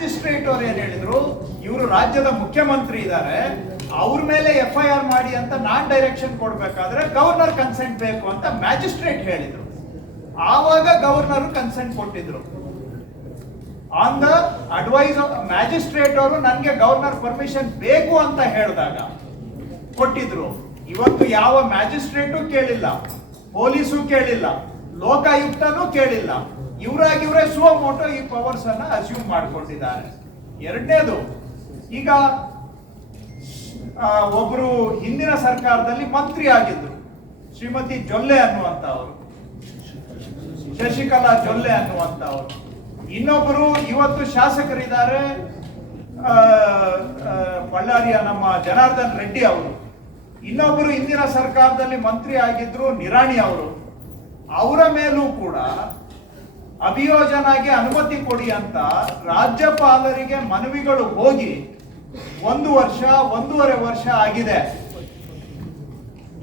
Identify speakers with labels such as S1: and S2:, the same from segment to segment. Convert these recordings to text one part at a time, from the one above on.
S1: Magistrate ಅವ್ರು ಏನ್ ಹೇಳಿದ್ರು, ಇವರು ರಾಜ್ಯದ ಮುಖ್ಯಮಂತ್ರಿ ಇದ್ದಾರೆ ಅವ್ರ ಮೇಲೆ ಎಫ್ ಐ ಆರ್ ಮಾಡಿ ಅಂತ ನಾನ್ ಡೈರೆಕ್ಷನ್ ಕೊಡ್ಬೇಕಾದ್ರೆ ಗವರ್ನರ್ ಕನ್ಸೆಂಟ್ ಬೇಕು ಅಂತ ಮ್ಯಾಜಿಸ್ಟ್ರೇಟ್ ಹೇಳಿದ್ರು. ಆವಾಗ ಗವರ್ನರ್ ಕನ್ಸೆಂಟ್ ಕೊಟ್ಟಿದ್ರು. ಆನ್ ದ ಅಡ್ವೈಸ್ ಮ್ಯಾಜಿಸ್ಟ್ರೇಟ್ ಅವರು ನನಗೆ ಗವರ್ನರ್ ಪರ್ಮಿಷನ್ ಬೇಕು ಅಂತ ಹೇಳಿದಾಗ ಕೊಟ್ಟಿದ್ರು. ಇವತ್ತು ಯಾವ ಮ್ಯಾಜಿಸ್ಟ್ರೇಟು ಕೇಳಿಲ್ಲ, ಪೊಲೀಸು ಕೇಳಿಲ್ಲ, ಲೋಕಾಯುಕ್ತನೂ ಕೇಳಿಲ್ಲ. ಇವರಾಗಿ ಇವರೇ ಸುವಮೋಟೋ ಈ ಪವರ್ಸ್ ಅನ್ನ ಅಸ್ಯೂಮ್ ಮಾಡ್ಕೊಂಡಿದ್ದಾರೆ. ಎರಡನೇದು, ಈಗ ಒಬ್ಬರು ಹಿಂದಿನ ಸರ್ಕಾರದಲ್ಲಿ ಮಂತ್ರಿ ಆಗಿದ್ರು ಶ್ರೀಮತಿ ಜೊಲ್ಲೆ ಅನ್ನುವಂತವರು ಶಶಿಕಲಾ ಜೊಲ್ಲೆ ಅನ್ನುವಂತವರು ಇನ್ನೊಬ್ಬರು ಇವತ್ತು ಶಾಸಕರಿದ್ದಾರೆ ಬಳ್ಳಾರಿಯ ನಮ್ಮ ಜನಾರ್ದನ್ ರೆಡ್ಡಿ ಅವರು. ಇನ್ನೊಬ್ಬರು ಹಿಂದಿನ ಸರ್ಕಾರದಲ್ಲಿ ಮಂತ್ರಿ ಆಗಿದ್ರು ನಿರಾಣಿ ಅವರು. ಅವರ ಮೇಲೂ ಕೂಡ ಅಭಿಯೋಜನಾಗೆ ಅನುಮತಿ ಕೊಡಿ ಅಂತ ರಾಜ್ಯಪಾಲರಿಗೆ ಮನವಿಗಳು ಹೋಗಿ ಒಂದು ವರ್ಷ, ಒಂದೂವರೆ ವರ್ಷ ಆಗಿದೆ.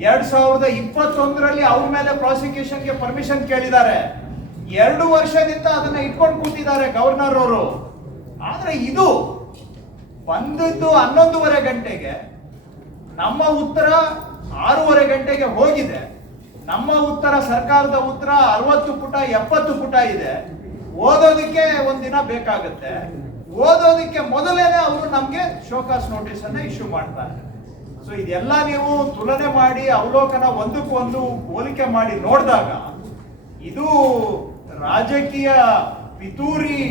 S1: ಎರಡ್ ಸಾವಿರದ ಇಪ್ಪತ್ತೊಂದರಲ್ಲಿ ಅವ್ರ ಮೇಲೆ ಪ್ರಾಸಿಕ್ಯೂಷನ್ಗೆ ಪರ್ಮಿಷನ್ ಕೇಳಿದ್ದಾರೆ. ಎರಡು ವರ್ಷದಿಂದ ಅದನ್ನ ಇಟ್ಕೊಂಡು ಕೂತಿದ್ದಾರೆ ಗವರ್ನರ್ ಅವರು. ಆದ್ರೆ ಇದು ಬಂದದ್ದು ಹನ್ನೊಂದೂವರೆ ಗಂಟೆಗೆ. ನಮ್ಮ ಉತ್ತರ ಆರೂವರೆ ಗಂಟೆಗೆ ಹೋಗಿದೆ. ನಮ್ಮ ಉತ್ತರ ಸರ್ಕಾರದ ಉತ್ತರ ಅರವತ್ತು ಪುಟ, ಎಪ್ಪತ್ತು ಪುಟ ಇದೆ. ಓದೋದಕ್ಕೆ ಒಂದಿನ ಬೇಕಾಗುತ್ತೆ. ಓದೋದಕ್ಕೆ ಮೊದಲೇನೆ ಅವರು ನಮಗೆ ಶೋಕಾಸ್ ನೋಟಿಸ್ ಅನ್ನ ಇಶ್ಯೂ ಮಾಡ್ತಾರೆ. ಸೊ ಇದೆಲ್ಲ ನೀವು ತುಲನೆ ಮಾಡಿ, ಅವಲೋಕನ ಒಂದಕ್ಕೊಂದು ಹೋಲಿಕೆ ಮಾಡಿ ನೋಡಿದಾಗ, ಇದು ರಾಜಕೀಯ ಪಿತೂರಿ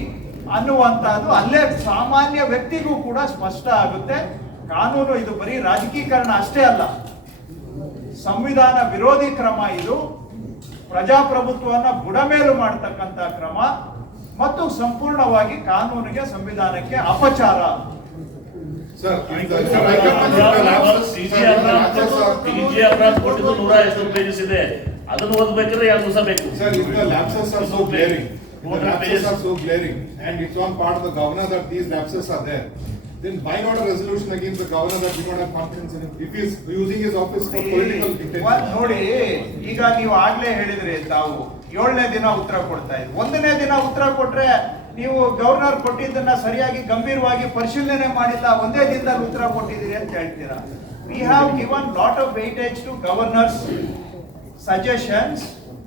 S1: ಅನ್ನುವಂತಹದ್ದು ಅಲ್ಲೇ ಸಾಮಾನ್ಯ ವ್ಯಕ್ತಿಗೂ ಕೂಡ ಸ್ಪಷ್ಟ ಆಗುತ್ತೆ. ಕಾನೂನು ಇದು ಬರೀ ರಾಜಕೀಕರಣ ಅಷ್ಟೇ ಅಲ್ಲ. ಸಂವಿಧಾನ ವಿರೋಧಿ ಕ್ರಮ ಇದು. ಪ್ರಜಾಪ್ರಭುತ್ವವನ್ನು ಬುಡಮೇಲು ಮಾಡತಕ್ಕಂತ ಕ್ರಮ ಮತ್ತು ಸಂಪೂರ್ಣವಾಗಿ ಕಾನೂನಿಗೆ ಸಂವಿಧಾನಕ್ಕೆ ಅಪಚಾರ.
S2: ಅದನ್ನು ಓದ್ಬೇಕಂದ್ರೆ ಎರಡು ದಿವಸ ಬೇಕು.
S3: Sir
S2: it
S3: lapses
S2: are
S3: so glaring lapses and it's on part of the governor that these lapses are there then why not a resolution against the governor that we don't have confidence in him? If he is using his office for political
S1: ಒಂದ್
S3: intention.
S1: ನೋಡಿ ಈಗ ನೀವು ಆಗ್ಲೇ ಹೇಳಿದ್ರಿ ತಾವು ಏಳನೇ ದಿನ ಉತ್ತರ ಕೊಡ್ತಾ ಇದ್ರಿ ಒಂದನೇ ದಿನ ಉತ್ತರ ಕೊಟ್ರೆ ನೀವು ಗವರ್ನರ್ ಕೊಟ್ಟಿದ್ದನ್ನ ಸರಿಯಾಗಿ ಗಂಭೀರವಾಗಿ ಪರಿಶೀಲನೆ ಮಾಡಿಲ್ಲ ಒಂದೇ ದಿನದಲ್ಲಿ ಉತ್ತರ ಕೊಟ್ಟಿದ್ದೀರಿ ಅಂತ ಹೇಳ್ತೀರಾ we have given lot of weightage to governors suggestions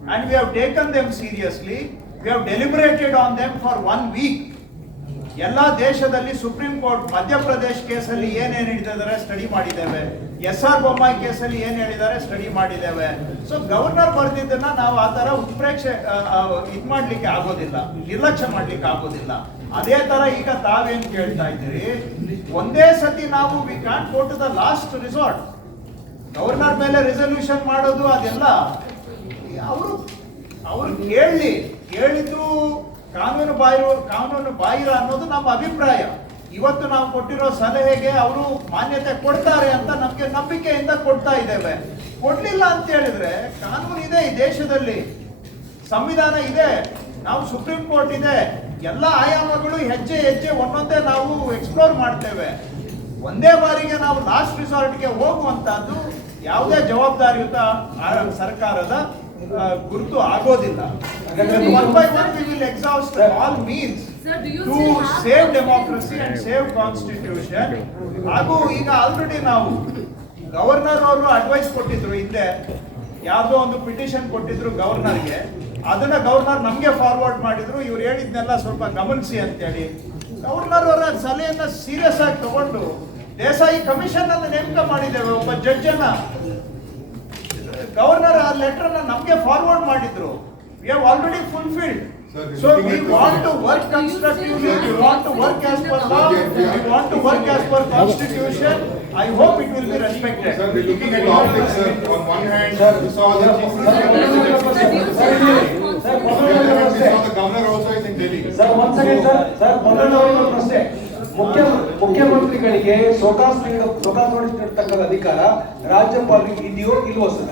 S1: and we have taken them seriously. We have deliberated on them for one week. ಎಲ್ಲ ದೇಶದಲ್ಲಿ ಸುಪ್ರೀಂ ಕೋರ್ಟ್ ಮಧ್ಯಪ್ರದೇಶ್ ಕೇಸಲ್ಲಿ ಏನೇನು ಹೇಳಿದ್ದಾರೆ ಸ್ಟಡಿ ಮಾಡಿದ್ದೇವೆ. ಎಸ್ ಆರ್ ಬೊಮ್ಮಾಯಿ ಕೇಸಲ್ಲಿ ಏನ್ ಹೇಳಿದ್ದಾರೆ ಸ್ಟಡಿ ಮಾಡಿದ್ದೇವೆ. ಸೊ ಗವರ್ನರ್ ಬರೆದಿದ್ದನ್ನ ನಾವು ಆ ತರ ಉತ್ಪ್ರೇಕ್ಷೆ ಇದ್ ಮಾಡ್ಲಿಕ್ಕೆ ಆಗೋದಿಲ್ಲ, ನಿರ್ಲಕ್ಷ್ಯ ಮಾಡ್ಲಿಕ್ಕೆ ಆಗೋದಿಲ್ಲ. ಅದೇ ತರ ಈಗ ತಾವೇನ್ ಕೇಳ್ತಾ ಇದ್ದೀರಿ? ಒಂದೇ ಸತಿ ನಾವು we can go to the last resort governor ಮೇಲೆ ರೆಸಲ್ಯೂಷನ್ ಮಾಡೋದು ಅದೆಲ್ಲ, ಅವರು, ಅವ್ರು ಕೇಳಲಿ ಕೇಳಿದ್ದು ಕಾನೂನು ಬಾಹಿರ ಕಾನೂನು ಬಾಹಿರ ಅನ್ನೋದು ನಮ್ಮ ಅಭಿಪ್ರಾಯ. ಇವತ್ತು ನಾವು ಕೊಟ್ಟಿರೋ ಸಲಹೆಗೆ ಅವರು ಮಾನ್ಯತೆ ಕೊಡ್ತಾರೆ ಅಂತ ನಮಗೆ ನಂಬಿಕೆಯಿಂದ ಕೊಡ್ತಾ ಇದ್ದೇವೆ. ಕೊಡ್ಲಿಲ್ಲ ಅಂತ ಹೇಳಿದ್ರೆ ಕಾನೂನು ಇದೆ ಈ ದೇಶದಲ್ಲಿ. ಸಂವಿಧಾನ ಇದೆ, ನಾವು ಸುಪ್ರೀಂ ಕೋರ್ಟ್ ಇದೆ, ಎಲ್ಲ ಆಯಾಮಗಳು ಹೆಜ್ಜೆ ಹೆಜ್ಜೆ ಒಂದೊಂದೇ ನಾವು ಎಕ್ಸ್ಪ್ಲೋರ್ ಮಾಡ್ತೇವೆ. ಒಂದೇ ಬಾರಿಗೆ ನಾವು ಲಾಸ್ಟ್ ರಿಸಾರ್ಟ್ಗೆ ಹೋಗುವಂತಹದ್ದು ಯಾವುದೇ ಜವಾಬ್ದಾರಿಯುತ ಸರ್ಕಾರದ ಗುರುತು ಆಗೋದಿಲ್ಲ. One by one we will exhaust all means to save democracy and save constitution ಹಾಗೂ ಈಗ ಆಲ್ರೆಡಿ ನಾವು ಗವರ್ನರ್ ಅವರು ಅಡ್ವೈಸ್ ಕೊಟ್ಟಿದ್ರು ಹಿಂದೆ. ಯಾವುದೋ ಒಂದು ಪಿಟಿಷನ್ ಕೊಟ್ಟಿದ್ರು ಗವರ್ನರ್ಗೆ ಅದನ್ನ ಗವರ್ನರ್ ನಮ್ಗೆ ಫಾರ್ವರ್ಡ್ ಮಾಡಿದ್ರು. ಇವ್ರು ಹೇಳಿದ್ನೆಲ್ಲ ಸ್ವಲ್ಪ ಗಮನಿಸಿ ಅಂತೇಳಿ. ಗವರ್ನರ್ ಅವರ ಸಲಹೆಯನ್ನ ಸೀರಿಯಸ್ ಆಗಿ ತಗೊಂಡು ದೇಸಾಯಿ ಕಮಿಷನ್ ಅನ್ನು ನೇಮಕ ಮಾಡಿದ್ದೇವೆ. ಒಬ್ಬ ಜಡ್ಜ್ ಅನ್ನ ಗವರ್ನರ್ ಆ ಲೆಟರ್ ನಮ್ಗೆ ಫಾರ್ವರ್ಡ್ ಮಾಡಿದ್ರು we have already fulfilled
S3: Sir,
S1: so we
S3: looking at-
S1: want to work constructively we want to work as per law we want to work as per constitution I hope it will be respected
S3: Sir, we're looking at optics, sir. On one hand, we saw the chief the governor also is in Delhi.
S4: Sir ಒಂದ್ second sir sir ಮೊದಲನೇ ಪ್ರಶ್ನೆ ಮುಖ್ಯ ಮುಖ್ಯಮಂತ್ರಿಗಳಿಗೆ ಸ್ವಕಾಸ್ ಸ್ವಕಾಸ್ ಅಧಿಕಾರ ರಾಜ್ಯಪಾಲರಿಗೆ ಇದೆಯೋ ಇಲ್ವೋ sir